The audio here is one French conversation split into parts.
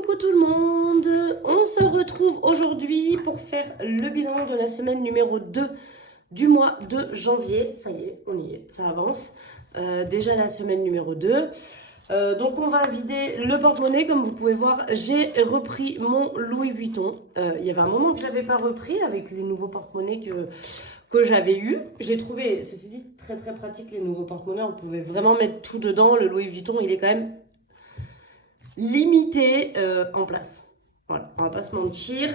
Coucou tout le monde, on se retrouve aujourd'hui pour faire le bilan de la semaine numéro 2 du mois de janvier. Ça y est, on y est, ça avance. Déjà la semaine numéro 2. Donc on va vider le porte-monnaie. Comme vous pouvez voir, j'ai repris mon Louis Vuitton. Il y avait un moment que je l'avais pas repris avec les nouveaux porte-monnaies que j'avais eu. Je l'ai trouvé, ceci dit, très très pratique les nouveaux porte-monnaies. On pouvait vraiment mettre tout dedans. Le Louis Vuitton, il est quand même limité en place. Voilà, on va pas se mentir.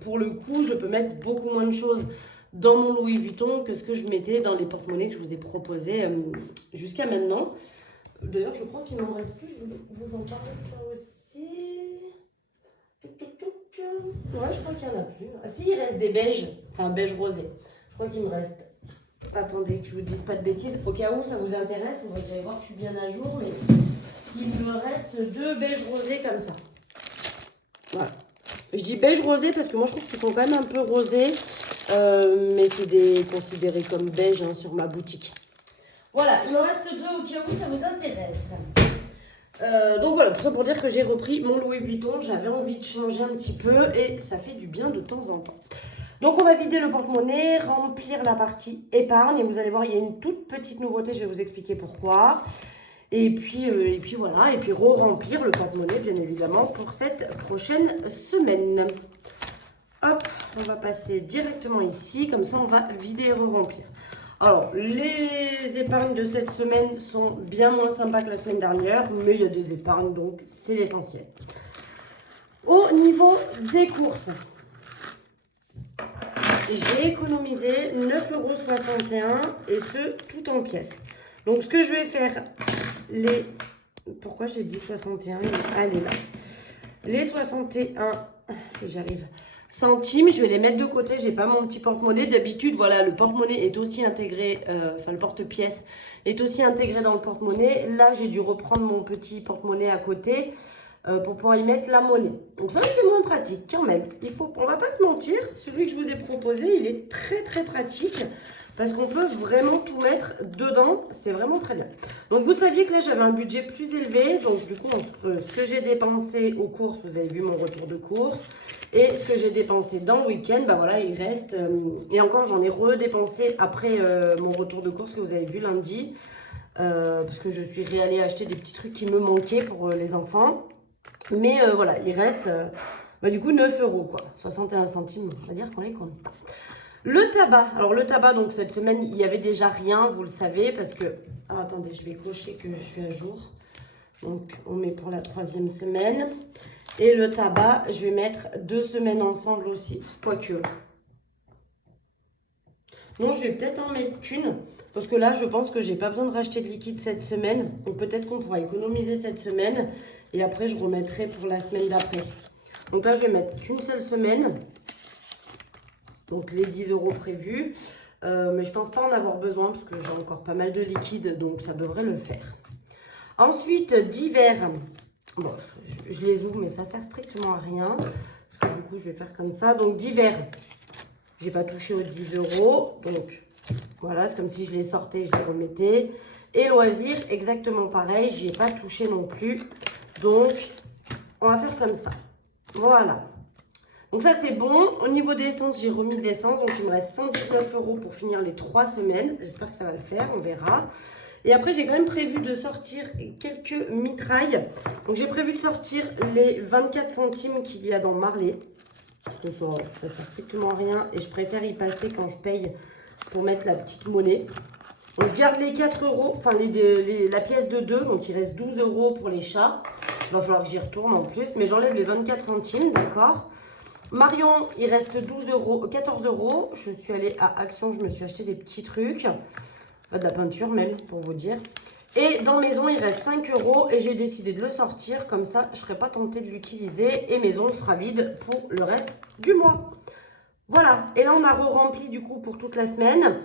Pour le coup, je peux mettre beaucoup moins de choses dans mon Louis Vuitton que ce que je mettais dans les porte-monnaies que je vous ai proposés jusqu'à maintenant. D'ailleurs, je crois qu'il n'en reste plus. Je vais vous en parler de ça aussi. Touc, touc, touc. Ouais, je crois qu'il n'y en a plus. Ah si, il reste des beiges. Enfin, beige rosé. Je crois qu'il me reste... Attendez que je vous dise pas de bêtises. Au cas où ça vous intéresse, vous allez voir que je suis bien à jour. Mais il me reste 2 beiges rosés comme ça. Voilà. Je dis beige rosé parce que moi je trouve qu'ils sont quand même un peu rosés. Mais c'est considéré comme beige hein, sur ma boutique. Voilà, il me reste 2 au cas où ça vous intéresse. Donc voilà, tout ça pour dire que j'ai repris mon Louis Vuitton. J'avais envie de changer un petit peu et ça fait du bien de temps en temps. Donc on va vider le porte-monnaie, remplir la partie épargne. Et vous allez voir, il y a une toute petite nouveauté, je vais vous expliquer pourquoi. Et puis voilà, et puis re-remplir le porte-monnaie bien évidemment pour cette prochaine semaine. Hop, on va passer directement ici, comme ça on va vider et re-remplir. Alors, les épargnes de cette semaine sont bien moins sympas que la semaine dernière, mais il y a des épargnes, donc c'est l'essentiel. Au niveau des courses, j'ai économisé 9,61 € et ce, tout en pièces. Donc, ce que je vais faire, Pourquoi j'ai dit 61? Ah, elle est là. Les 61, si j'arrive... centimes, je vais les mettre de côté, j'ai pas mon petit porte-monnaie. D'habitude, voilà, le porte-monnaie est aussi intégré, enfin le porte-pièce est aussi intégré dans le porte-monnaie. Là, j'ai dû reprendre mon petit porte-monnaie à côté pour pouvoir y mettre la monnaie. Donc ça, c'est moins pratique quand même. On va pas se mentir, celui que je vous ai proposé, il est très très pratique parce qu'on peut vraiment tout mettre dedans. C'est vraiment très bien. Donc vous saviez que là, j'avais un budget plus élevé. Donc du coup, ce que j'ai dépensé aux courses, vous avez vu mon retour de course. Et ce que j'ai dépensé dans le week-end, bah voilà, il reste... et encore, j'en ai redépensé après mon retour de course que vous avez vu lundi. Parce que je suis réallée acheter des petits trucs qui me manquaient pour les enfants. Mais voilà, il reste du coup 9 € quoi. 61 centimes, on va dire qu'on les compte pas. Le tabac. Alors le tabac, donc cette semaine, il n'y avait déjà rien, vous le savez, parce que... Ah, attendez, je vais cocher que je suis à jour. Donc on met pour la 3e semaine. Et le tabac, je vais mettre 2 semaines ensemble aussi. Quoique. Non, je vais peut-être en mettre qu'une. Parce que là, je pense que j'ai pas besoin de racheter de liquide cette semaine. Donc peut-être qu'on pourra économiser cette semaine. Et après, je remettrai pour la semaine d'après. Donc là, je vais mettre qu'une seule semaine. Donc les 10 € prévus. Mais je pense pas en avoir besoin parce que j'ai encore pas mal de liquide. Donc ça devrait le faire. Ensuite, divers. Bon, je les ouvre, mais ça sert strictement à rien. Parce que du coup, je vais faire comme ça. Donc, divers, j'ai pas touché aux 10 €. Donc, voilà, c'est comme si je les sortais, je les remettais. Et loisirs, exactement pareil. J'y ai pas touché non plus. Donc, on va faire comme ça. Voilà. Donc, ça, c'est bon. Au niveau des essences, j'ai remis de l'essence. Donc, il me reste 119 € pour finir les 3 semaines. J'espère que ça va le faire. On verra. Et après, j'ai quand même prévu de sortir quelques mitrailles. Donc, j'ai prévu de sortir les 24 centimes qu'il y a dans Marley. Parce que ça sert strictement à rien. Et je préfère y passer quand je paye pour mettre la petite monnaie. Donc, je garde les 4 €, enfin la pièce de 2. Donc, il reste 12 € pour les chats. Il va falloir que j'y retourne en plus. Mais j'enlève les 24 centimes, d'accord. Marion, il reste 14 €. Je suis allée à Action, je me suis acheté des petits trucs. De la peinture même, pour vous dire. Et dans Maison, il reste 5 € et j'ai décidé de le sortir. Comme ça, je ne serai pas tentée de l'utiliser. Et Maison sera vide pour le reste du mois. Voilà. Et là, on a rempli du coup pour toute la semaine.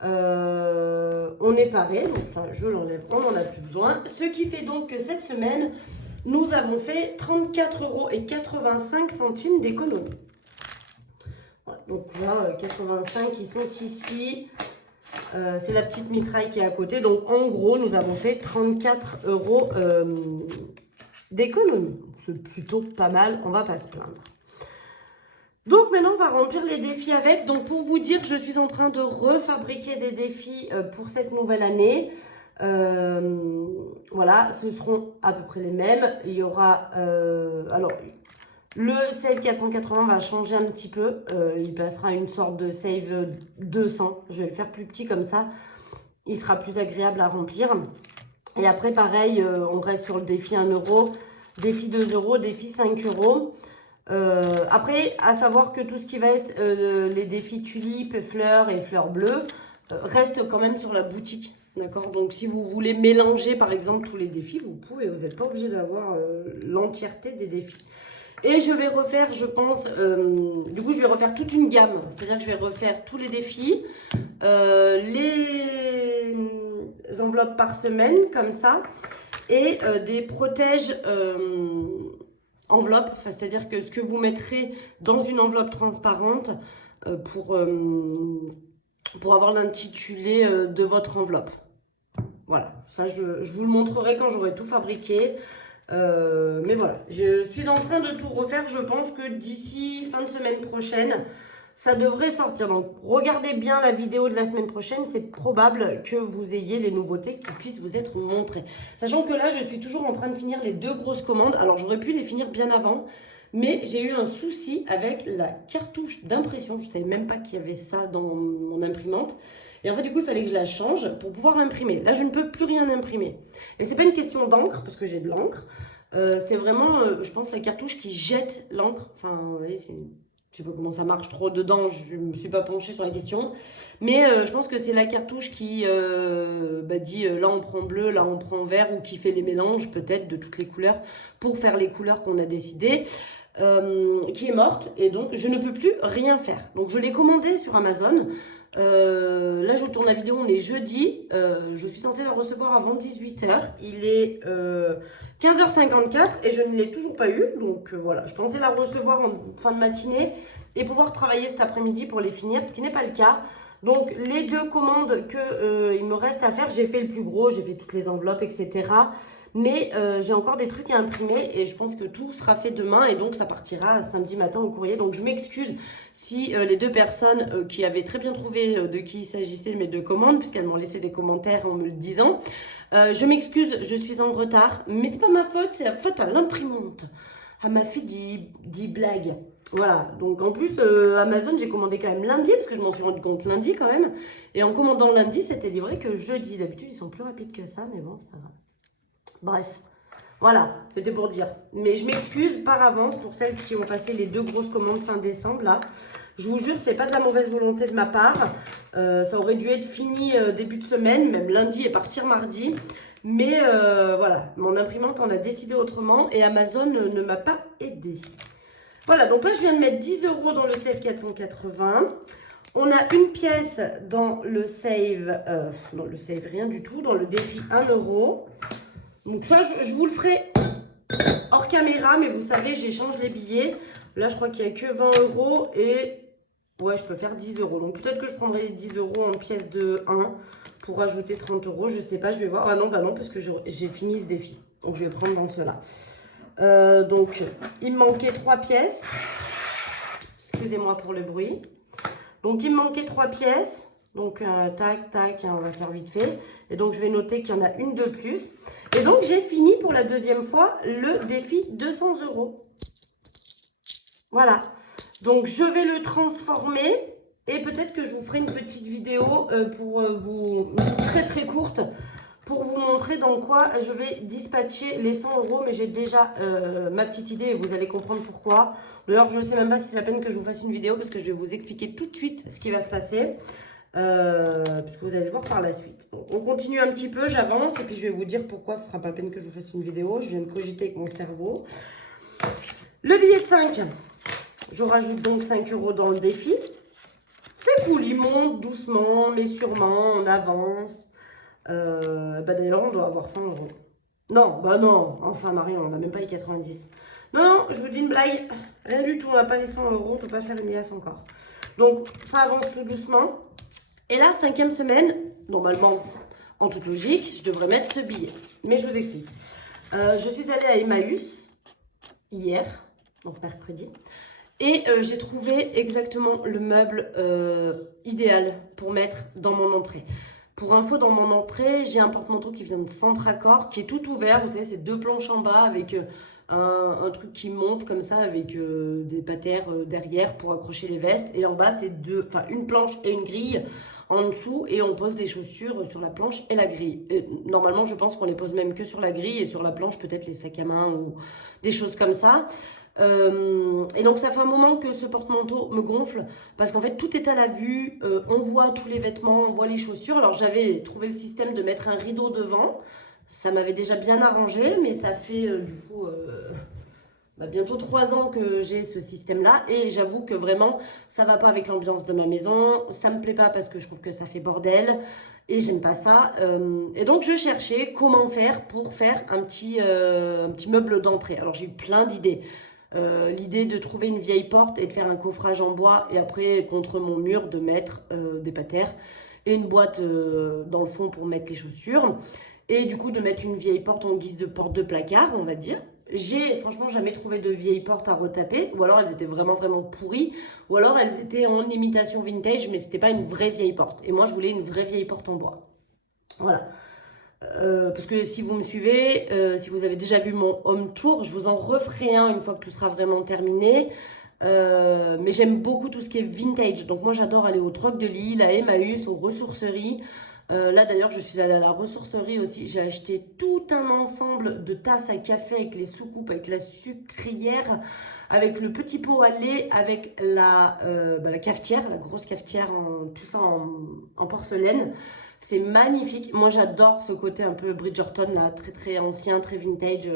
On est paré. Donc, enfin, je l'enlève. On n'en a plus besoin. Ce qui fait donc que cette semaine, nous avons fait 34,85 € d'économie. Voilà, donc là, 85 qui sont ici. C'est la petite mitraille qui est à côté. Donc, en gros, nous avons fait 34 € d'économie. C'est plutôt pas mal, on va pas se plaindre. Donc maintenant, on va remplir les défis avec. Donc pour vous dire, je suis en train de refabriquer des défis pour cette nouvelle année. Voilà, ce seront à peu près les mêmes. Il y aura... alors, le save 480 va changer un petit peu. Il passera à une sorte de save 200. Je vais le faire plus petit comme ça. Il sera plus agréable à remplir. Et après, pareil, on reste sur le défi 1 euro, défi 2 euros, défi 5 euros. Après, à savoir que tout ce qui va être les défis tulipes, fleurs et fleurs bleues reste quand même sur la boutique. D'accord? Donc, si vous voulez mélanger, par exemple, tous les défis, vous pouvez. Vous n'êtes pas obligé d'avoir l'entièreté des défis. Et je vais refaire, je pense, du coup, je vais refaire toute une gamme. C'est-à-dire que je vais refaire tous les défis, les enveloppes par semaine, comme ça, et des protèges enveloppes. Enfin, c'est-à-dire que ce que vous mettrez dans une enveloppe transparente pour avoir l'intitulé de votre enveloppe. Voilà, ça, je vous le montrerai quand j'aurai tout fabriqué. Mais voilà, je suis en train de tout refaire. Je pense que d'ici fin de semaine prochaine, ça devrait sortir. Donc, regardez bien la vidéo de la semaine prochaine. C'est probable que vous ayez les nouveautés qui puissent vous être montrées. Sachant que là, je suis toujours en train de finir les 2 grosses commandes. Alors, j'aurais pu les finir bien avant. Mais j'ai eu un souci avec la cartouche d'impression. Je ne savais même pas qu'il y avait ça dans mon imprimante. Et en fait, du coup, il fallait que je la change pour pouvoir imprimer. Là, je ne peux plus rien imprimer. Et c'est pas une question d'encre, parce que j'ai de l'encre. C'est vraiment, je pense, la cartouche qui jette l'encre. Enfin, vous voyez, je ne sais pas comment ça marche trop dedans. Je ne me suis pas penchée sur la question. Mais je pense que c'est la cartouche qui dit là, on prend bleu, là, on prend vert, ou qui fait les mélanges, peut-être, de toutes les couleurs pour faire les couleurs qu'on a décidées. Qui est morte. Et donc, je ne peux plus rien faire. Donc, je l'ai commandée sur Amazon. Là je vous tourne la vidéo, on est jeudi, je suis censée la recevoir avant 18 h. Il est 15h54 et je ne l'ai toujours pas eu. Donc voilà, je pensais la recevoir en fin de matinée et pouvoir travailler cet après-midi pour les finir, ce qui n'est pas le cas. Donc les 2 commandes qu'il me reste à faire, j'ai fait le plus gros, j'ai fait toutes les enveloppes, etc. Mais j'ai encore des trucs à imprimer et je pense que tout sera fait demain et donc ça partira samedi matin au courrier. Donc je m'excuse si les 2 personnes qui avaient très bien trouvé de qui il s'agissait mes 2 commandes, puisqu'elles m'ont laissé des commentaires en me le disant. Je m'excuse, je suis en retard, mais c'est pas ma faute, c'est la faute à l'imprimante. À ma fille dit blague. Voilà, donc en plus Amazon j'ai commandé quand même lundi, parce que je m'en suis rendu compte lundi quand même. Et en commandant lundi, c'était livré que jeudi. D'habitude ils sont plus rapides que ça, mais bon, c'est pas grave. Bref, voilà, c'était pour dire. Mais je m'excuse par avance pour celles qui ont passé les 2 grosses commandes fin décembre, là. Je vous jure, c'est pas de la mauvaise volonté de ma part. Ça aurait dû être fini début de semaine, même lundi et partir mardi. Mais voilà, mon imprimante en a décidé autrement et Amazon ne m'a pas aidé. Voilà, donc là, je viens de mettre 10 € dans le save 480. On a une pièce dans le save, rien du tout, dans le défi 1 €. Donc ça, je vous le ferai hors caméra, mais vous savez, j'échange les billets. Là, je crois qu'il n'y a que 20 € et ouais, je peux faire 10 €. Donc peut-être que je prendrai les 10 € en pièce de 1 pour ajouter 30 €. Je ne sais pas, je vais voir. Ah non, bah non, parce que j'ai fini ce défi. Donc je vais prendre dans cela. Donc, il me manquait 3 pièces. Excusez-moi pour le bruit. Donc, il me manquait 3 pièces. Donc, tac, tac, on va faire vite fait. Et donc, je vais noter qu'il y en a une de plus. Et donc, j'ai fini pour la 2e fois le défi 200 €. Voilà. Donc, je vais le transformer. Et peut-être que je vous ferai une petite vidéo très très courte, pour vous montrer dans quoi je vais dispatcher les 100 €. Mais j'ai déjà ma petite idée et vous allez comprendre pourquoi. D'ailleurs, je ne sais même pas si c'est la peine que je vous fasse une vidéo, parce que je vais vous expliquer tout de suite ce qui va se passer. Puisque vous allez voir par la suite. Donc, on continue un petit peu, j'avance et puis je vais vous dire pourquoi ce ne sera pas la peine que je vous fasse une vidéo. Je viens de cogiter avec mon cerveau. Le billet de 5, je rajoute donc 5 € dans le défi. C'est cool, il monte doucement mais sûrement, on avance. D'ailleurs, on doit avoir 100 €. Non, bah non, enfin Marion, on n'a même pas les 90. Non, je vous dis une blague, rien du tout, on n'a pas les 100 €, on ne peut pas faire une liasse encore. Donc, ça avance tout doucement. Et là, 5e semaine, normalement, en toute logique, je devrais mettre ce billet. Mais je vous explique. Je suis allée à Emmaüs hier, donc mercredi. Et j'ai trouvé exactement le meuble idéal pour mettre dans mon entrée. Pour info, dans mon entrée, j'ai un porte-manteau qui vient de Centracor, qui est tout ouvert. Vous savez, c'est 2 planches en bas avec un truc qui monte comme ça, avec des patères derrière pour accrocher les vestes. Et en bas, c'est une planche et une grille en dessous. Et on pose des chaussures sur la planche et la grille. Et normalement, je pense qu'on les pose même que sur la grille et sur la planche, peut-être les sacs à main ou des choses comme ça. Et donc ça fait un moment que ce porte-manteau me gonfle parce qu'en fait tout est à la vue, on voit tous les vêtements, on voit les chaussures. Alors j'avais trouvé le système de mettre un rideau devant, ça m'avait déjà bien arrangé, mais ça fait bientôt 3 ans que j'ai ce système là et j'avoue que vraiment ça va pas avec l'ambiance de ma maison, ça me plaît pas parce que je trouve que ça fait bordel et j'aime pas ça. Et donc je cherchais comment faire pour faire un petit meuble d'entrée. Alors j'ai eu plein d'idées. L'idée de trouver une vieille porte et de faire un coffrage en bois et après contre mon mur de mettre des patères et une boîte dans le fond pour mettre les chaussures et du coup de mettre une vieille porte en guise de porte de placard, on va dire. J'ai franchement jamais trouvé de vieilles portes à retaper, ou alors elles étaient vraiment pourries, ou alors elles étaient en imitation vintage mais c'était pas une vraie vieille porte et moi je voulais une vraie vieille porte en bois. Voilà. Parce que si vous me suivez, si vous avez déjà vu mon home tour, je vous en referai un une fois que tout sera vraiment terminé. Mais j'aime beaucoup tout ce qui est vintage. Donc moi j'adore aller au Troc de Lille, à Emmaüs, aux ressourceries. Là d'ailleurs je suis allée à la ressourcerie aussi. J'ai acheté tout un ensemble de tasses à café avec les soucoupes, avec la sucrière, avec le petit pot à lait, avec la cafetière, la grosse cafetière, tout ça en porcelaine. C'est magnifique. Moi, j'adore ce côté un peu Bridgerton, là, très ancien, très vintage.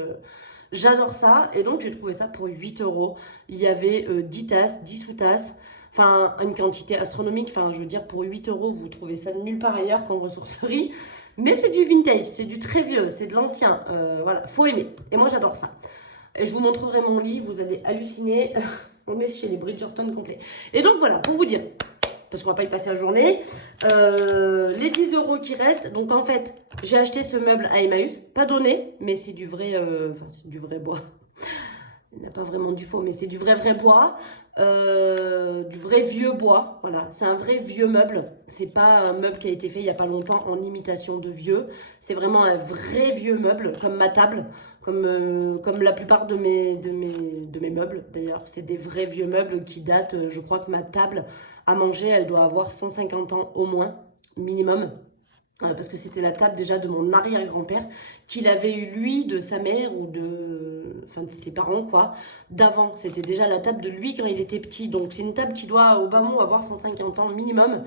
J'adore ça. Et donc, j'ai trouvé ça pour 8 €. Il y avait 10 tasses, 10 sous-tasses. Enfin, une quantité astronomique. Enfin, je veux dire, pour 8 €, vous trouvez ça nulle part ailleurs qu'en ressourcerie. Mais c'est du vintage, c'est du très vieux, c'est de l'ancien. Voilà, faut aimer. Et moi, j'adore ça. Et je vous montrerai mon lit, vous allez halluciner. On est chez les Bridgerton complets. Et donc, voilà, pour vous dire... parce qu'on va pas y passer la journée, les 10 € qui restent. Donc en fait, j'ai acheté ce meuble à Emmaüs, pas donné, mais c'est du vrai, c'est du vrai bois. Il n'y a pas vraiment du faux, mais c'est du vrai bois, du vrai vieux bois. Voilà, c'est un vrai vieux meuble. C'est pas un meuble qui a été fait il y a pas longtemps en imitation de vieux. C'est vraiment un vrai vieux meuble, comme ma table, comme la plupart de mes meubles. D'ailleurs, c'est des vrais vieux meubles qui datent. Je crois que ma table à manger, elle doit avoir 150 ans au moins, minimum. Parce que c'était la table déjà de mon arrière-grand-père, qu'il avait eu lui, de sa mère ou de ses parents, quoi, d'avant. C'était déjà la table de lui quand il était petit. Donc c'est une table qui doit au bas mot avoir 150 ans minimum.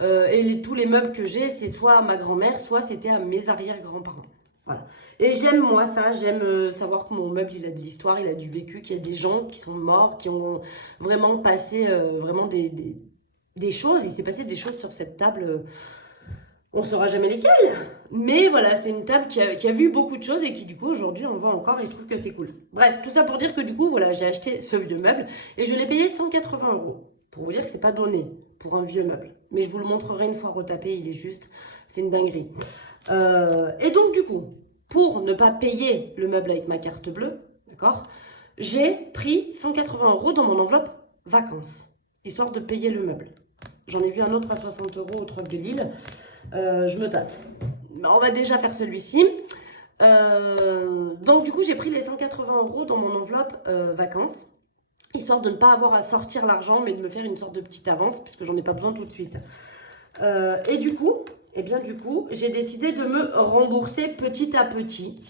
Et tous les meubles que j'ai, c'est soit à ma grand-mère, soit c'était à mes arrière-grands-parents. Voilà. Et j'aime moi ça, j'aime savoir que mon meuble il a de l'histoire, il a du vécu, qu'il y a des gens qui sont morts, qui ont vraiment passé vraiment des choses. Il s'est passé des choses sur cette table, on ne saura jamais lesquelles. Mais voilà, c'est une table qui a vu beaucoup de choses et qui du coup aujourd'hui on voit encore et je trouve que c'est cool. Bref, tout ça pour dire que du coup voilà, j'ai acheté ce vieux meuble et je l'ai payé 180 €. Pour vous dire que c'est pas donné pour un vieux meuble. Mais je vous le montrerai une fois retapé, il est juste, c'est une dinguerie. Et donc du coup, pour ne pas payer le meuble avec ma carte bleue, d'accord, j'ai pris 180 € dans mon enveloppe vacances, histoire de payer le meuble. J'en ai vu un autre à 60 € au Troc de Lille. Je me tâte. On va déjà faire celui-ci. Donc du coup, j'ai pris les 180 € dans mon enveloppe vacances, histoire de ne pas avoir à sortir l'argent, mais de me faire une sorte de petite avance, puisque j'en ai pas besoin tout de suite. Et du coup, j'ai décidé de me rembourser petit à petit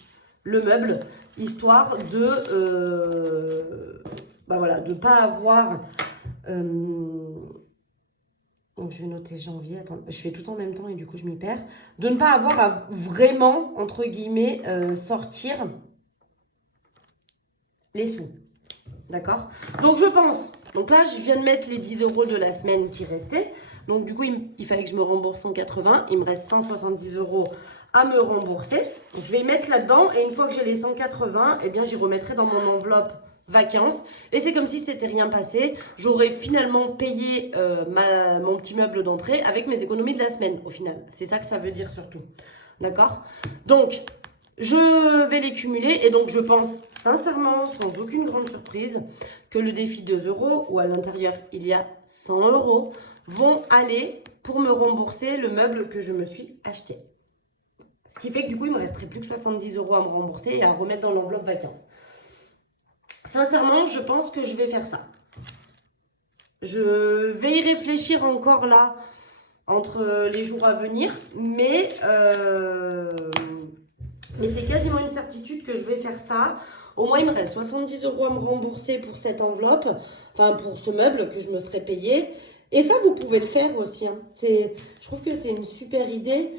le meuble, histoire de de pas avoir... donc je vais noter janvier, attends, je fais tout en même temps et du coup je m'y perds. De ne pas avoir à vraiment, entre guillemets, sortir les sous. D'accord? Donc je pense, donc là je viens de mettre les 10 € de la semaine qui restaient. Donc du coup il fallait que je me rembourse 180, il me reste 170 € à me rembourser. Donc je vais y mettre là-dedans et une fois que j'ai les 180, eh bien j'y remettrai dans mon enveloppe vacances. Et c'est comme si c'était rien passé. J'aurais finalement payé mon petit meuble d'entrée avec mes économies de la semaine au final. C'est ça que ça veut dire surtout. D'accord? Donc, Je vais les cumuler et donc je pense sincèrement, sans aucune grande surprise, que le défi 2 euros, où à l'intérieur il y a 100 euros, vont aller pour me rembourser le meuble que je me suis acheté. Ce qui fait que du coup, il me resterait plus que 70 euros à me rembourser et à remettre dans l'enveloppe vacances. Sincèrement, je pense que je vais faire ça. Je vais y réfléchir encore là, entre les jours à venir, mais c'est quasiment une certitude que je vais faire ça. Au moins, il me reste 70 euros à me rembourser pour cette enveloppe, enfin pour ce meuble que je me serais payé. Et ça, vous pouvez le faire aussi, hein. Je trouve que c'est une super idée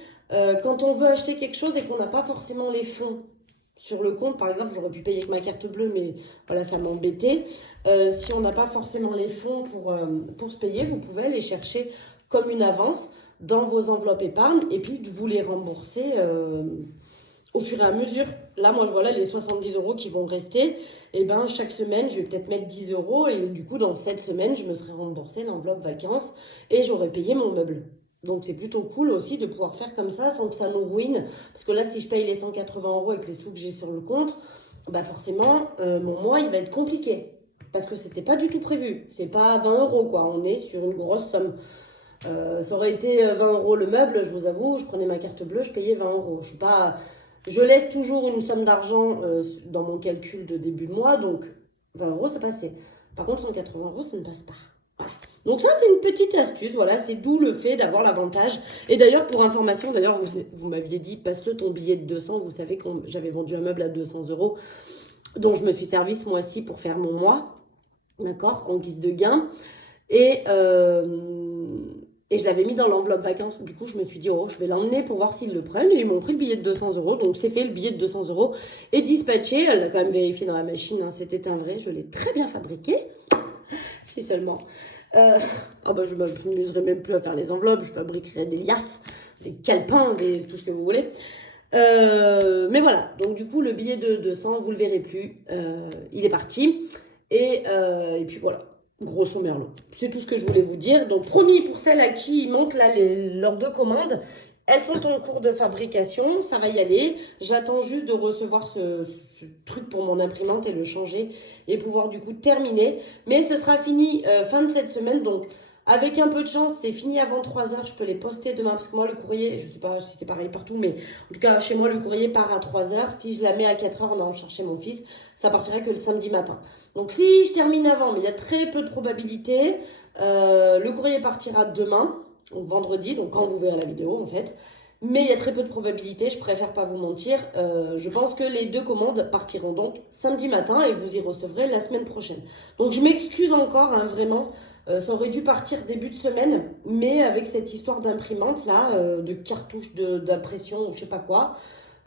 quand on veut acheter quelque chose et qu'on n'a pas forcément les fonds sur le compte. Par exemple, j'aurais pu payer avec ma carte bleue, mais voilà, ça m'embêtait. Si on n'a pas forcément les fonds pour se payer, vous pouvez aller chercher comme une avance dans vos enveloppes épargne et puis vous les rembourser au fur et à mesure. Là, moi, voilà les 70 euros qui vont rester. Et ben, chaque semaine, je vais peut-être mettre 10 euros. Et du coup, dans cette semaine, je me serai remboursé l'enveloppe vacances et j'aurais payé mon meuble. Donc, c'est plutôt cool aussi de pouvoir faire comme ça sans que ça nous ruine. Parce que là, si je paye les 180 euros avec les sous que j'ai sur le compte, bah forcément, mon mois, il va être compliqué. Parce que c'était pas du tout prévu. C'est pas 20 euros, quoi. On est sur une grosse somme. Ça aurait été 20 euros le meuble, je vous avoue, je prenais ma carte bleue, je payais 20 euros. Je laisse toujours une somme d'argent dans mon calcul de début de mois, donc 20 euros, ça passait. Par contre, 180 euros, ça ne passe pas. Voilà. Donc ça, c'est une petite astuce, voilà, c'est d'où le fait d'avoir l'avantage. Et d'ailleurs, pour information, d'ailleurs, vous m'aviez dit, passe-le ton billet de 200, vous savez quand j'avais vendu un meuble à 200 euros, dont je me suis servi ce mois-ci pour faire mon mois, d'accord, en guise de gain. Et je l'avais mis dans l'enveloppe vacances. Du coup, je me suis dit, oh, je vais l'emmener pour voir s'ils le prennent. Et ils m'ont pris le billet de 200 euros. Donc, c'est fait, le billet de 200 euros est dispatché. Elle l'a quand même vérifié dans la machine, hein. C'était un vrai. Je l'ai très bien fabriqué. Si seulement. Je ne m'amuserai même plus à faire les enveloppes. Je fabriquerai des liasses, des calepins, tout ce que vous voulez. Mais voilà. Donc, du coup, le billet de 200, vous ne le verrez plus. Il est parti. Et puis voilà. Grosso merlot. C'est tout ce que je voulais vous dire. Donc, promis pour celles à qui il manque là leurs 2 commandes, elles sont en cours de fabrication. Ça va y aller. J'attends juste de recevoir ce truc pour mon imprimante et le changer et pouvoir du coup terminer. Mais ce sera fini fin de cette semaine. Donc, avec un peu de chance, c'est fini avant 3 heures. Je peux les poster demain parce que moi, le courrier, je ne sais pas si c'est pareil partout, mais en tout cas, chez moi, le courrier part à 3 heures. Si je la mets à 4 heures en allant chercher mon fils, ça partirait que le samedi matin. Donc, si je termine avant, mais il y a très peu de probabilité, le courrier partira demain, donc vendredi, donc quand vous verrez la vidéo en fait. Mais il y a très peu de probabilité, je préfère pas vous mentir. Je pense que les 2 commandes partiront donc samedi matin et vous y recevrez la semaine prochaine. Donc je m'excuse encore, hein, vraiment. Ça aurait dû partir début de semaine, mais avec cette histoire d'imprimante là, de cartouche d'impression ou je sais pas quoi,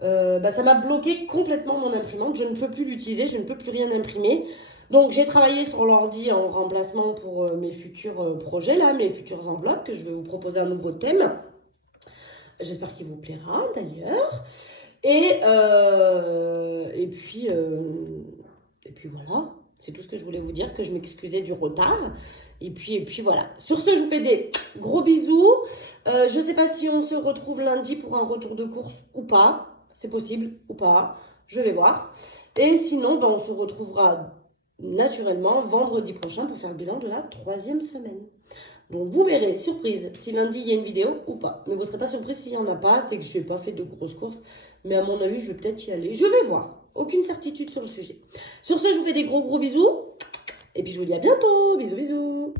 ça m'a bloqué complètement mon imprimante. Je ne peux plus l'utiliser, je ne peux plus rien imprimer. Donc j'ai travaillé sur l'ordi en remplacement pour mes futurs projets là, mes futures enveloppes que je vais vous proposer un nouveau thème. J'espère qu'il vous plaira d'ailleurs. Et puis voilà, c'est tout ce que je voulais vous dire, que je m'excusais du retard. Et puis voilà. Sur ce, je vous fais des gros bisous. Je ne sais pas si on se retrouve lundi pour un retour de course ou pas. C'est possible ou pas. Je vais voir. Et sinon, on se retrouvera naturellement vendredi prochain pour faire le bilan de la 3e semaine. Donc vous verrez, surprise, si lundi il y a une vidéo ou pas. Mais vous ne serez pas surprise s'il n'y en a pas, c'est que je n'ai pas fait de grosses courses. Mais à mon avis, je vais peut-être y aller. Je vais voir. Aucune certitude sur le sujet. Sur ce, je vous fais des gros bisous. Et puis je vous dis à bientôt. Bisous, bisous.